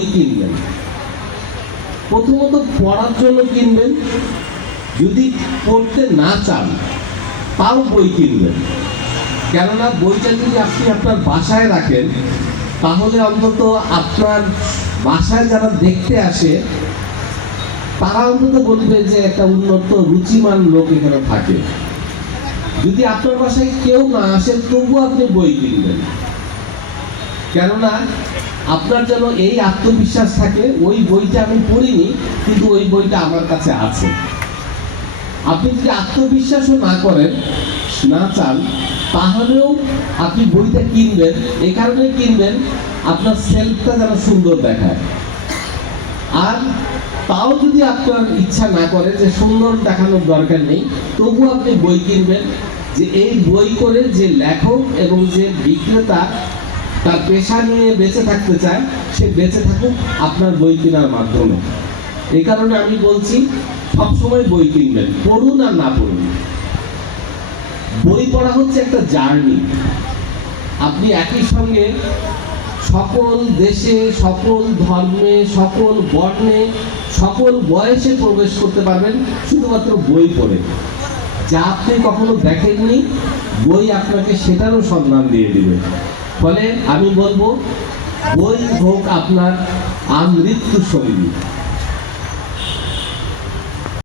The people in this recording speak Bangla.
কিনবেন। প্রথমত পড়ার জন্য কিনবেন। যদি পড়তে না চান, তাও বই কিনবেন। কেননা বইটা যদি আপনি আপনার বাসায় রাখেন, তাহলে অন্তত আপনার বাসায় যারা দেখতে আসে, তারা অন্তত বলবে যে একটা উন্নত, রুচিমান লোক এখানে থাকে। যদি আপনার বাসায় কেউ না আসে, তবুও আপনি বই কিনবেন। কেননা আপনার যেন এই আত্মবিশ্বাস থাকে, ওই বইটা আমি পড়িনি, কিন্তু ওই বইটা আমার কাছে আছে। আপনি যদি আত্মবিশ্বাসও না করেন, না চান, তাহলেও আপনি বইটা কিনবেন। এই কারণে কিনবেন, আপনার সেলফটা যেন সুন্দর দেখায়। আর তাও যদি আপনার ইচ্ছা না করে যে সুন্দর দেখানোর দরকার নেই, তবু আপনি বই কিনবেন, যে এই বই করে যে লেখক এবং যে বিক্রেতা তার পেশা নিয়ে বেঁচে থাকতে চায়, সে বেঁচে থাকুক আপনার বই কেনার মাধ্যমে। এই কারণে আমি বলছি, সবসময় বই কিনবেন, পড়ুন আর না পড়ুন। বই পড়া হচ্ছে একটা জার্নি। আপনি একই সঙ্গে সকল দেশে, সকল ধর্মে, সকল বর্ণে, সকল বয়সে প্রবেশ করতে পারবেন, শুধুমাত্র বই পড়ে। যা আপনি কখনো দেখেননি, বই আপনাকে সেটারও সন্ধান দিয়ে দিবে। ফলে আমি বলব ওই হোক আপনার আমৃত্যু সঙ্গী